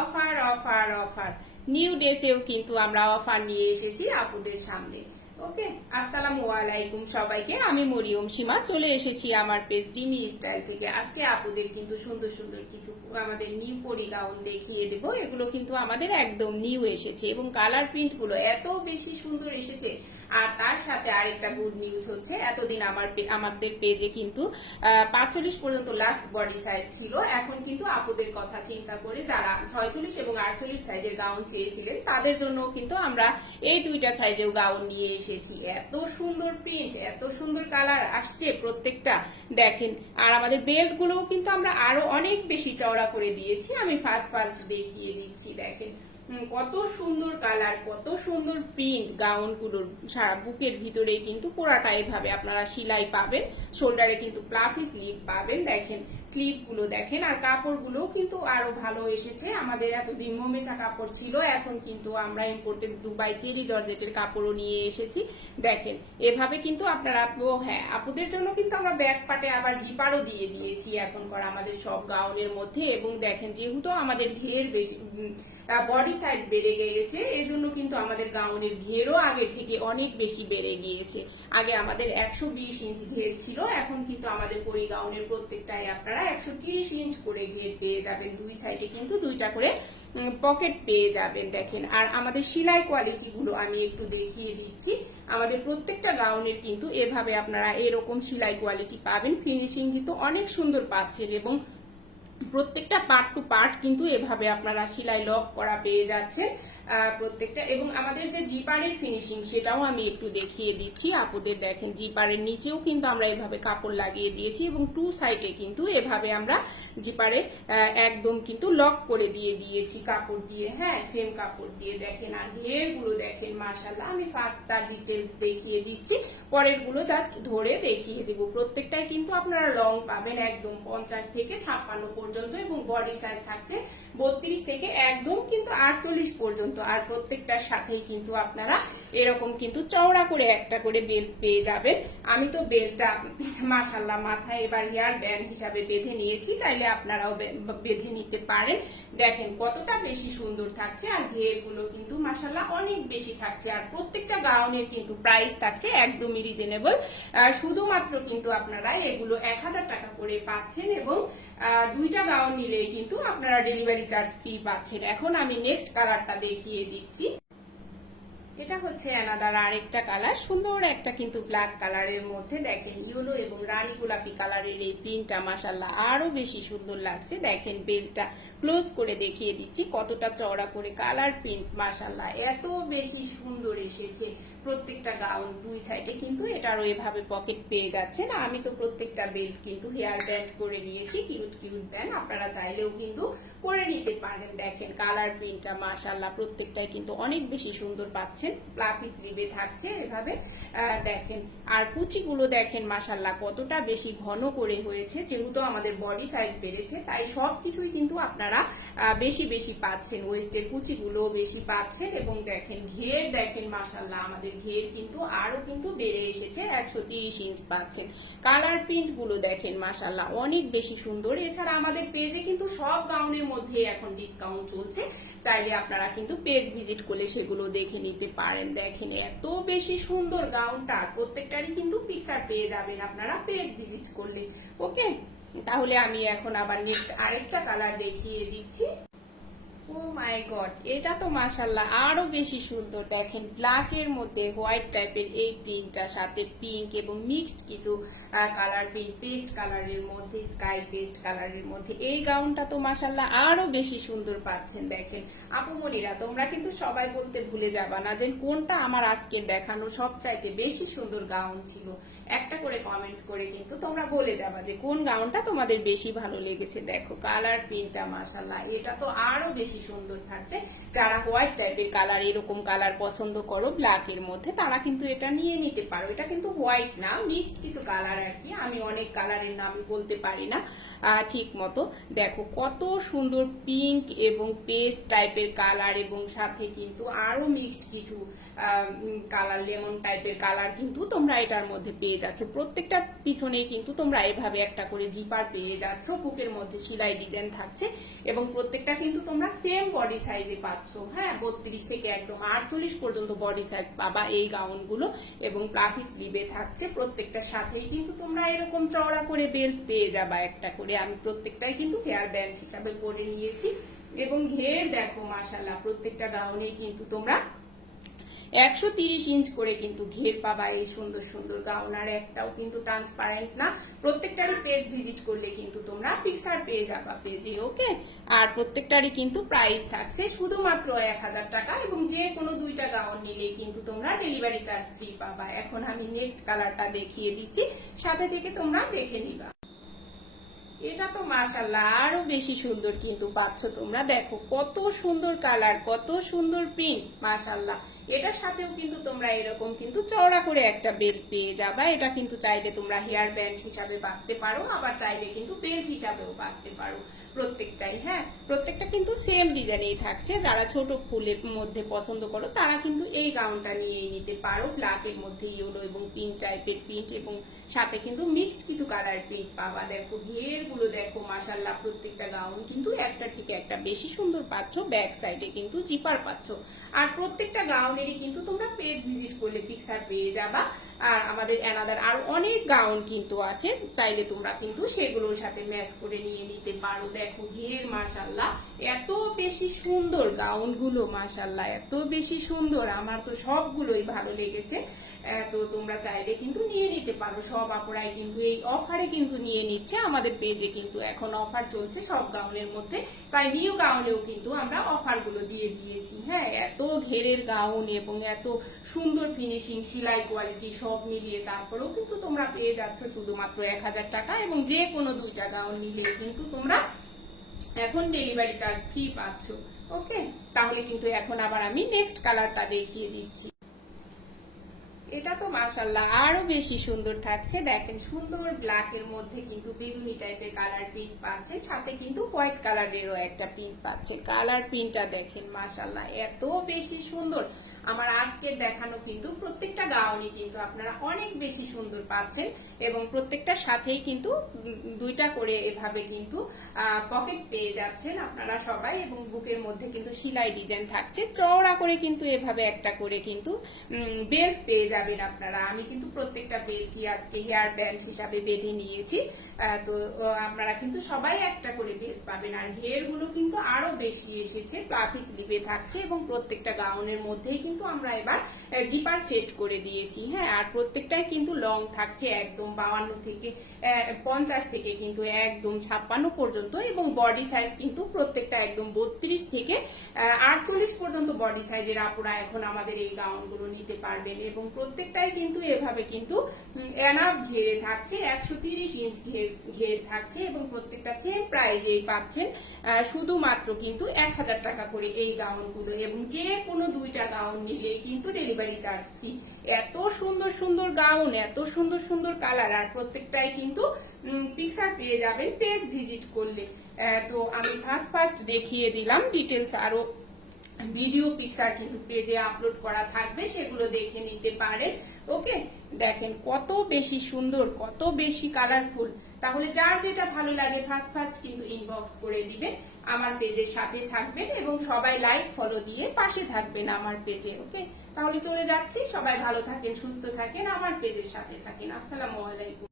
Offer offer offer new ডেসেও কিন্তু আমরা offer নিয়ে এসেছি আপুদের সামনে। ওকে, আসসালামু আলাইকুম সবাইকে, আমি মরিয়ম সীমা চলে এসেছি আমার পেজ ডিমি স্টাইল থেকে। আজকে আপুদের কিন্তু সুন্দর সুন্দর কিছু আমাদের নিউ পরি গাউন দেখিয়ে দেবো। এগুলো কিন্তু আমাদের একদম নিউ এসেছে এবং কালার প্রিন্ট গুলো এত বেশি সুন্দর এসেছে। আর তার সাথে আরেকটা গুড নিউজ হচ্ছে, এতদিন আমাদের পেজে কিন্তু 45 পর্যন্ত লাস্ট বডি সাইজ ছিল। এখন কিন্তু আপুদের কথা চিন্তা করে যারা 46 এবং 48 সাইজের গাউন চেয়েছিলেন তাদের জন্য কিন্তু আমরা এই দুইটা সাইজেও গাউন নিয়ে এসেছি। এত সুন্দর প্রিন্ট, এত সুন্দর কালার আসছে প্রত্যেকটা, দেখেন। আর আমাদের বেল্ট গুলোও কিন্তু আমরা আরো অনেক বেশি চওড়া করে দিয়েছি। আমি ফার্স্ট দেখিয়ে দিচ্ছি, দেখেন কত সুন্দর কালার, কত সুন্দর প্রিন্ট গাউনগুলোর। সারা বুকের ভিতরে কিন্তু পুরাটা এভাবে আপনারা সেলাই পাবেন, শোল্ডারে কিন্তু প্লাফি স্লিভ পাবেন। দেখেন স্লিভ গুলো দেখেন, আর কাপড় গুলো কিন্তু আরো ভালো এসেছে। আমাদের এতদিন মোমেচা কাপড় ছিল, এখন কিন্তু আমরা ইম্পোর্টেড দুবাই চেরি জর্জেটের কাপড়ও নিয়ে এসেছি। দেখেন এভাবে কিন্তু আপনারা, হ্যাঁ আপুদের জন্য কিন্তু আমরা ব্যাক পার্টে আবার জিপারও দিয়ে দিয়েছি এখনকার আমাদের সব গাউনের মধ্যে। এবং দেখেন যেহেতু আমাদের ঢের বেশি বডি সাইজ বেড়ে গিয়েছে, এই জন্য কিন্তু আমাদের গাউনের ঘেরও আগের থেকে অনেক বেশি বেড়ে গিয়েছে। আগে আমাদের 120 ইঞ্চ ঘের ছিল, এখন কিন্তু আমাদের পরি গাউনের প্রত্যেকটাই আপনারা 130 ইঞ্চ করে ঘের পেয়ে যাবেন। দুই সাইডে কিন্তু দুইটা করে পকেট পেয়ে যাবেন। দেখেন আর আমাদের সেলাই কোয়ালিটি গুলো আমি একটু দেখিয়ে দিচ্ছি। আমাদের প্রত্যেকটা গাউনের কিন্তু এভাবে আপনারা এরকম সেলাই কোয়ালিটি পাবেন। ফিনিশিং কিন্তু অনেক সুন্দর পাচ্ছেন এবং প্রত্যেকটা পার্ট টু পার্ট কিন্তু এভাবে আপনারা সেলাই লক করা পেয়ে যাচ্ছেন প্রত্যেকটা। এবং আমাদের যে জিপারের ফিনিশিং সেটাও আমি একটু দেখিয়ে দিচ্ছি আপুদের। দেখেন জিপারের নিচেও কিন্তু আমরা এভাবে কাপড় লাগিয়ে দিয়েছি এবং টু সাইডে কিন্তু এভাবে আমরা জিপারে একদম কিন্তু লক করে দিয়ে দিয়েছি কাপড় দিয়ে, হ্যাঁ সেম কাপড় দিয়ে। দেখেন আর ঘের গুলো দেখেন, মাশাআল্লাহ। আমি ফার্স্ট তার ডিটেলস দেখিয়ে দিচ্ছি, পরের গুলো জাস্ট ধরে দেখিয়ে দিব। প্রত্যেকটাই কিন্তু আপনারা লং পাবেন একদম 50 থেকে 56 পর্যন্ত এবং বডি সাইজ থাকছে 32 থেকে একদম কিন্তু 48 পর্যন্ত। আর প্রত্যেকটার সাথেই কিন্তু আপনারা এরকম কিন্তু চওড়া করে একটা করে বেল্ট পেয়ে যাবেন। আমি তো বেল্টটা মাশাআল্লাহ মাথায় এবার হেয়ার ব্যান্ড হিসাবে বেঁধে নিয়েছি, চাইলে আপনারাও বেঁধে নিতে পারেন। দেখেন কতটা বেশি সুন্দর থাকছে, আর ঘের গুলো কিন্তু মাশাআল্লাহ অনেক বেশি থাকছে। আর প্রত্যেকটা গাউনের কিন্তু প্রাইস থাকছে একদমই রিজনেবল। শুধুমাত্র কিন্তু আপনারা এগুলো 1000 টাকা করে পাচ্ছেন এবং দুইটা গাউন নিলে কিন্তু আপনারা ডেলিভারি চার্জ ফ্রি পাচ্ছেন। এখন আমি নেক্সট কালারটা দেখিয়ে দিচ্ছি। এটা হচ্ছে অ্যানাদার আরেকটা কালার, সুন্দর একটা কিন্তু ব্ল্যাক কালারের মধ্যে। দেখেন ইয়েলো এবং রানী গোলাপি কালারের এই প্রিন্টটা মাশাআল্লাহ আরো বেশি সুন্দর লাগছে। দেখেন বেল্টটা ক্লোজ করে দেখিয়ে দিচ্ছি কতটা চওড়া করে কালার প্রিন্ট, মাশাআল্লাহ এত বেশি সুন্দর এসেছে। প্রত্যেকটা গাউন দুই সাইডে কিন্তু এটারও এভাবে পকেট পেয়ে যাচ্ছে না। আমি তো প্রত্যেকটা বেল্ট কিন্তু হেয়ার ব্যান্ড করে নিয়েছি, কিউট কিউট ব্যান্ড, আপনারা চাইলেও কিন্তু করে নিতে পারেন। দেখেন কালার প্রিন্টটা মাশাআল্লাহ প্রত্যেকটাই কিন্তু অনেক বেশি সুন্দর পাচ্ছেন। প্লাফি স্লিভে থাকছে এভাবে, দেখেন। আর কুচিগুলো দেখেন মাশাআল্লাহ কতটা বেশি ঘন করে হয়েছে। যেহেতু আমাদের বডি সাইজ বেড়েছে তাই সবকিছুই কিন্তু আপনারা বেশি বেশি পাচ্ছেন। ওয়েস্টের কুচিগুলো বেশি পাচ্ছেন এবং দেখেন ঘের দেখেন মাশাআল্লাহ আমাদের ঘের কিন্তু আরো কিন্তু বেড়ে এসেছে, 130 ইঞ্চ পাচ্ছেন। কালার প্রিন্ট গুলো দেখেন মাশাআল্লাহ অনেক বেশি সুন্দর। এছাড়া আমাদের পেজে কিন্তু সব গাউনের মধ্যে এখন ডিসকাউন্ট চলছে, চাইলে আপনারা কিন্তু পেজ ভিজিট করলে সেগুলো দেখে নিতে পারেন। দেখেন এত বেশি সুন্দর গাউনটা, প্রত্যেকটারই কিন্তু পিকচার পেয়ে যাবেন আপনারা পেজ ভিজিট করলে। ওকে, তাহলে আমি এখন আবার নেক্সট আরেকটা কালার দেখিয়ে দিচ্ছি। ও মাই গড, এটা তো মাশাআল্লাহ আরো বেশি সুন্দর। দেখেন ব্ল্যাক এর মধ্যে হোয়াইট টাইপের এই প্রিন্টটার সাথে পিঙ্ক এবং মিক্সড কিছু কালার, পিঙ্ক পেস্ট কালারের মধ্যে, স্কাই পেস্ট কালারের মধ্যে এই গাউনটা তো মাশাআল্লাহ আরো বেশি সুন্দর পাচ্ছেন। দেখেন আপুমনিরা তোমরা কিন্তু সবাই বলতে ভুলে যাবা না যে কোনটা আমার আজকের দেখানো সবচাইতে বেশি সুন্দর গাউন ছিল। একটা করে কমেন্টস করে কিন্তু তোমরা বলে যাবা যে কোন গাউনটা তোমাদের বেশি ভালো লেগেছে। দেখো কালার প্রিন্টটা মাশাআল্লাহ এটা তো আরো বেশি সুন্দর থাকছে। যারা হোয়াইট টাইপের কালার, এরকম কালার পছন্দ করো ব্ল্যাক এর মধ্যে, তারা কিন্তু এটা নিয়ে নিতে পারো। এটা কিন্তু হোয়াইট না, মিক্সড কিছু কালার আর কি, আমি অনেক কালারের নামই বলতে পারি না ঠিক মতো। দেখো কত সুন্দর পিঙ্ক এবং পেস্ট টাইপের কালার এবং সাথে কিন্তু আরো মিক্সড কিছু কালার, লেমন টাইপের কালার কিন্তু তোমরা এটার মধ্যে পেয়ে যাচ্ছ। প্রত্যেকটা পিছনে কিন্তু তোমরা এভাবে একটা করে জিপার পেয়ে যাচ্ছ, বুকের মধ্যে সেলাই ডিজাইন থাকছে এবং প্রত্যেকটা কিন্তু তোমরা সেম বডি সাইজে পাচ্ছ। হ্যাঁ, 32 থেকে একদম 48 পর্যন্ত বডি সাইজ পাবা এই গাউনগুলো এবং প্লাফি স্লিভে থাকছে। প্রত্যেকটার সাথেই কিন্তু তোমরা এরকম চওড়া করে বেল্ট পেয়ে যাবা একটা করে। আমি প্রত্যেকটাই কিন্তু হেয়ার ব্যান্ড হিসাবে পরে নিয়েছি এবং ঘের দেখো মাশাআল্লাহ, প্রত্যেকটা গাউনে কিন্তু তোমরা 130 ইঞ্চ করে কিন্তু ঘের পাবা এই সুন্দর সুন্দর গাউন। আর একটাও কিন্তু ট্রান্সপারেন্ট না, প্রত্যেকটারই পেজ ভিজিট করলে কিন্তু তোমরা পিকচার পেয়ে যাবা পেজে। ওকে, আর প্রত্যেকটারই কিন্তু প্রাইস থাকছে শুধুমাত্র 1000 টাকা এবং যে কোনো দুইটা গাউন নিলেই কিন্তু তোমরা ডেলিভারি চার্জ ফ্রি পাবা। এখন আমি নেক্সট কালারটা দেখিয়ে দিচ্ছি, সাথে থেকে তোমরা দেখে নিবা। এটা তো মাশাআল্লাহ আরো বেশি সুন্দর কিন্তু পাচ্ছ তোমরা। দেখো কত সুন্দর কালার, কত সুন্দর প্রিন্ট, মাশাআল্লাহ। এটার সাথেও কিন্তু তোমরা এরকম কিন্তু চওড়া করে একটা বেল্ট পেয়ে যাবা। এটা কিন্তু চাইলে তোমরা হেয়ার ব্যান্ড হিসাবে বাঁধতে পারো, আবার চাইলে কিন্তু বেল্ট হিসাবেও বাঁধতে পারো প্রত্যেকটাই। হ্যাঁ, প্রত্যেকটা কিন্তু সেম ডিজাইনেই থাকছে। যারা ছোট ফুলের মধ্যে পছন্দ করো তারা কিন্তু এই গাউনটা নিয়েই নিতে পারো। ব্ল্যাকের মধ্যে ইয়েলো এবং পিঙ্ক টাইপের প্রিন্ট এবং সাথে কিন্তু মিক্সড কিছু কালার প্রিন্ট পাবা। দেখো ঘের গুলো দেখো মাশাআল্লাহ, প্রত্যেকটা গাউন কিন্তু একটা থেকে একটা বেশি সুন্দর পাচ্ছ। ব্যাক সাইডে কিন্তু জিপার পাচ্ছ। আর প্রত্যেকটা গাউনেরই কিন্তু তোমরা পেজ ভিজিট করলে পিকচার পেয়ে যাবা। আর আমাদের অ্যানাদার আর অনেক গাউন কিন্তু আছে, চাইলে তোমরা কিন্তু সেগুলোর সাথে ম্যাচ করে নিয়ে নিতে পারো। দেখো ঘের মাশাআল্লাহ, এত বেশি সুন্দর গাউনগুলো, মাশাআল্লাহ এত বেশি সুন্দর, আমার তো সবগুলোই ভালো লেগেছে। তো তোমরা চাইলে কিন্তু নিয়ে নিতে পারো। সব আপুরাই কিন্তু এই অফারে কিন্তু নিয়ে নিচ্ছে। আমাদের পেজে কিন্তু এখন অফার চলছে সব গাউনের মধ্যে, তাই নিউ গাউনেও কিন্তু আমরা অফারগুলো দিয়ে দিয়েছি। হ্যাঁ, এত ঘেরের গাউন এবং এত সুন্দর ফিনিশিং, সেলাই কোয়ালিটি সব মিলিয়ে তারপরেও কিন্তু তোমরা পেয়ে যাচ্ছ শুধুমাত্র 1000 টাকা এবং যে কোনো দুইটা গাউন নিলে কিন্তু তোমরা এখন ডেলিভারি চার্জ ফ্রি পাচ্ছ। ওকে, তাহলে কিন্তু এখন আবার আমি নেক্সট কালারটা দেখিয়ে দিচ্ছি। এটা তো মাশাআল্লাহ আরো বেশি সুন্দর থাকছে। দেখেন সুন্দর ব্ল্যাক এর মধ্যে কিন্তু বেগুনি টাইপের কালার প্রিন্ট পাচ্ছে, সাথে কিন্তু হোয়াইট কালারেরও একটা প্রিন্ট পাচ্ছে। কালার প্রিন্টটা দেখেন মাশাআল্লাহ এত বেশি সুন্দর। আমার আজকের দেখানো কিন্তু প্রত্যেকটা গাউনই কিন্তু আপনারা অনেক বেশি সুন্দর পাচ্ছেন এবং প্রত্যেকটার সাথেই কিন্তু দুইটা করে এভাবে কিন্তু পকেট পেয়ে যাচ্ছেন আপনারা সবাই এবং বুকের মধ্যে কিন্তু সেলাই ডিজাইন থাকছে। চওড়া করে কিন্তু এভাবে একটা করে কিন্তু বেল্ট পেয়ে যাবেন আপনারা। আমি কিন্তু প্রত্যেকটা বেল্টই আজকে হেয়ার ব্যান্ড হিসাবে বেঁধে নিয়েছি। তো আপনারা কিন্তু সবাই একটা করে বেল্ট পাবেন। আর ঘের গুলো কিন্তু আরো বেশি এসেছে, প্লাফি স্লিভে থাকছে এবং প্রত্যেকটা গাউনের মধ্যেই কিন্তু আমরা এবার জিপার সেট করে দিয়েছি। হ্যাঁ, আর প্রত্যেকটাই কিন্তু লং থাকছে একদম 52 থেকে 50 থেকে কিন্তু একদম 56 পর্যন্ত এবং বডি সাইজ কিন্তু প্রত্যেকটা একদম 32 থেকে 48 পর্যন্ত বডি সাইজের আপুরা এখন আমাদের এই গাউনগুলো নিতে পারবেন এবং প্রত্যেকটাই কিন্তু এভাবে কিন্তু এনাফ ঘেরে থাকছে। 130 ইঞ্চ ঘের থাকছে এবং প্রত্যেকটা সেম প্রাইজেই পাচ্ছেন শুধুমাত্র কিন্তু 1000 টাকা করে এই গাউনগুলো এবং যে কোনো দুইটা গাউন নিলে কিন্তু ডেলিভারি চার্জ ফ্রি। এত সুন্দর সুন্দর গাউন, এত সুন্দর সুন্দর কালার, আর প্রত্যেকটাই কিন্তু পিকচার পেয়ে যাবেন পেজ ভিজিট করলে। তো আমি ফার্স্ট দেখিয়ে দিলাম, ডিটেলস আরো ভিডিও পিকচার কিন্তু পেজে আপলোড করা থাকবে, সেগুলো দেখে নিতে পারেন। ওকে, দেখেন কত বেশি সুন্দর, কত বেশি কালারফুল। তাহলে যার যেটা ভালো লাগে ফার্স্ট কিন্তু ইনবক্স করে দিবেন, আমার পেজের সাথে থাকবেন এবং সবাই লাইক ফলো দিয়ে পাশে থাকবেন আমার পেজে। ওকে, তাহলে চলে যাচ্ছি। সবাই ভালো থাকেন, সুস্থ থাকেন, আমার পেজের সাথে থাকেন। আসসালামু আলাইকুম।